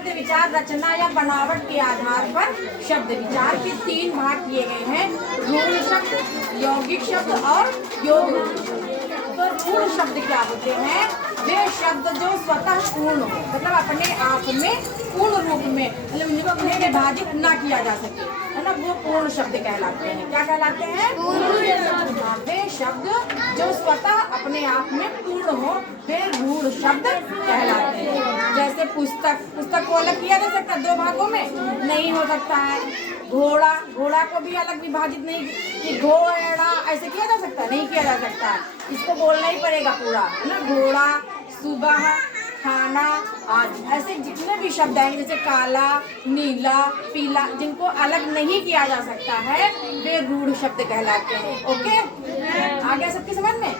शब्द विचार रचना या बनावट के आधार पर शब्द विचार के 3 भाग किए गए हैं, रूढ़ शब्द, यौगिक शब्द और योग रूढ़ शब्द। तो रूढ़ शब्द क्या होते हैं? वे शब्द जो स्वतः पूर्ण हो, मतलब अपने आप में पूर्ण रूप में, मतलब जिनको विभाजित ना किया जा सके, है ना, वो पूर्ण शब्द कहलाते हैं। क्या कहलाते हैं? वे शब्द जो स्वतः अपने आप में पूर्ण हो, वे रूढ़ शब्द कहलाते हैं। जैसे पुस्तक को अलग किया जा सकता है 2 भागों में? नहीं हो सकता है। घोड़ा को भी अलग विभाजित नहीं कि घोड़ा ऐसे किया जा सकता है, नहीं किया जा सकता है। इसको बोलना ही पड़ेगा पूरा, है ना। घोड़ा, सुबह, खाना आदि ऐसे जितने भी शब्द हैं, जैसे काला, नीला, पीला, जिनको अलग नहीं किया जा सकता है, वे रूढ़ शब्द कहलाते हैं। ओके, आ गया सबकी समझ में?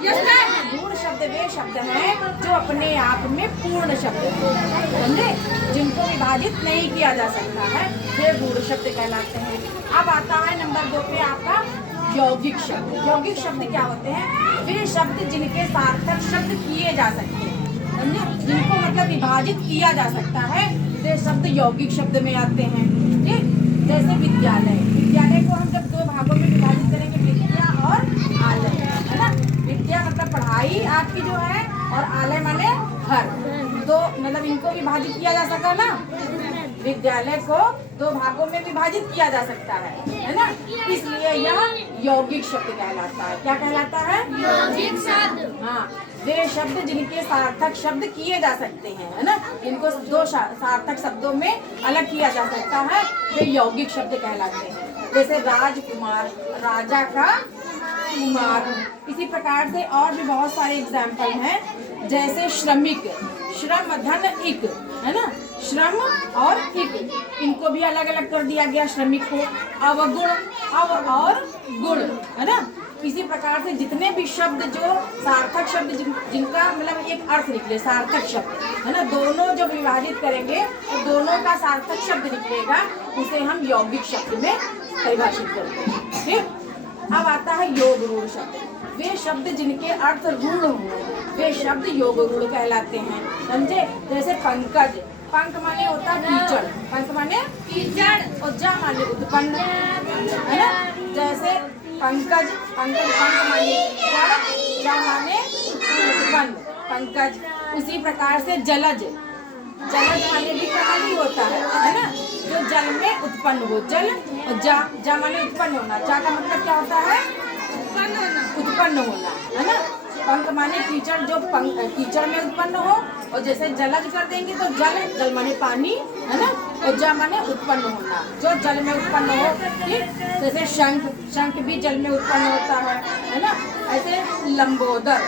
रूढ़ शब्द वे शब्द हैं जो अपने आप में पूर्ण शब्द हैं, समझे, जिनको विभाजित नहीं किया जा सकता है, वे रूढ़ शब्द कहलाते हैं। अब आता है नंबर 2 पे आपका यौगिक शब्द। यौगिक शब्द क्या होते हैं? वे शब्द जिनके सार्थक शब्द किए जा सकते हैं, समझे, जिनको मतलब विभाजित किया जा सकता है, वे शब्द यौगिक शब्द में आते हैं। ठीक, जैसे विद्यालय। विद्यालय को हम जब 2 भागों में विभाजित करेंगे, विद्या और आलय, है ना। विद्या मतलब पढ़ाई आपकी जो है, और आलय माने घर, तो मतलब इनको विभाजित किया जा सकता ना। विद्यालय को 2 भागों में विभाजित किया जा सकता है ना, इसलिए यह यौगिक शब्द कहलाता है। क्या कहलाता है? यौगिक शब्द। हाँ, वे शब्द जिनके सार्थक शब्द किए जा सकते हैं, है ना, इनको 2 सार्थक शब्दों में अलग किया जा सकता है, वे यौगिक शब्द कहलाते हैं। जैसे राजकुमार, राजा का कुमार। इसी प्रकार से और भी बहुत सारे एग्जाम्पल हैं, जैसे श्रमिक, श्रम धन इक, है ना, श्रम और इक, इनको भी अलग अलग कर दिया गया। श्रमिक को अवगुण, अव और गुण, है ना। इसी प्रकार से जितने भी शब्द जो सार्थक शब्द जिनका मतलब एक अर्थ निकले, सार्थक शब्द, है ना, दोनों जो विभाजित करेंगे तो दोनों का सार्थक शब्द निकलेगा, उसे हम यौगिक शब्द में परिभाषित करते हैं। ठीक, अब आता है योग रूढ़ शब्द। वे शब्द जिनके अर्थ रूढ़ हो, वे शब्द योग रूढ़ कहलाते हैं, समझे। जैसे पंकज, पंख माने होता है कीचड़, पंख माने कीचड़, और जा माने उत्पन्न, है ना। जैसे पंकज, पंकज पंख माने कीचड़, जा माने उत्पन्न, पंकज। उसी प्रकार से जलज, जलज माने भी कमल होता है ना, जो जल में उत्पन्न हो, जल, और जा माने उत्पन्न होना, जा का मतलब क्या होता है? उत्पन्न होना, है ना। पंख माने कीचड़, जो कीचड़ में उत्पन्न हो, और जैसे जलज कर देंगे तो जल माने पानी, है ना, और जा माने उत्पन्न होना, जो जल में उत्पन्न हो। ठीक, जैसे शंख भी जल में उत्पन्न होता है ना। ऐसे लंबोदर,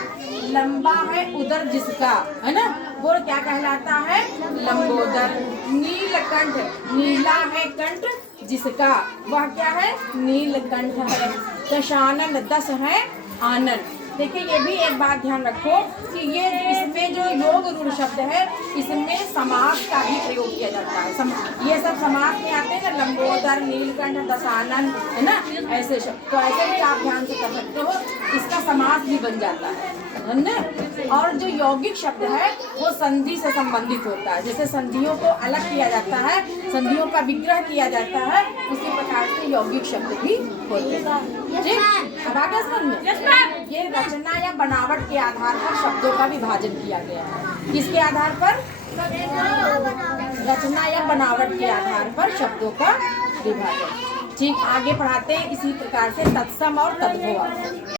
लंबा है उदर जिसका, है ना, वो क्या कहलाता है? लंबोदर। नीलकंठ, नीला है कंठ जिसका, वह क्या है? नीलकंठ है। दशानन, 10 है आनंद। देखिए, ये भी एक बात ध्यान रखो कि ये इसमें जो योग रूढ़ शब्द है, इसमें समास का भी प्रयोग किया जाता है। ये सब समास में आते हैं ना, लंबोदर, नीलकंठ, दशानन, है ना, ऐसे शब्द, तो ऐसे भी आप ध्यान से कर सकते हो, इसका समास भी बन जाता है, है। और जो यौगिक शब्द है वो संधि से संबंधित होता है। जैसे संधियों को अलग किया जाता है, संधियों का विग्रह किया जाता है, उसी प्रकार से यौगिक शब्द भी होते हैं। ठीक, अब आगे समझ में। ये रचना या बनावट के आधार पर शब्दों का विभाजन किया गया है। किसके आधार पर? रचना या बनावट के आधार पर शब्दों का विभाजन। ठीक, आगे पढ़ाते हैं इसी प्रकार से तत्सम और तद्भव।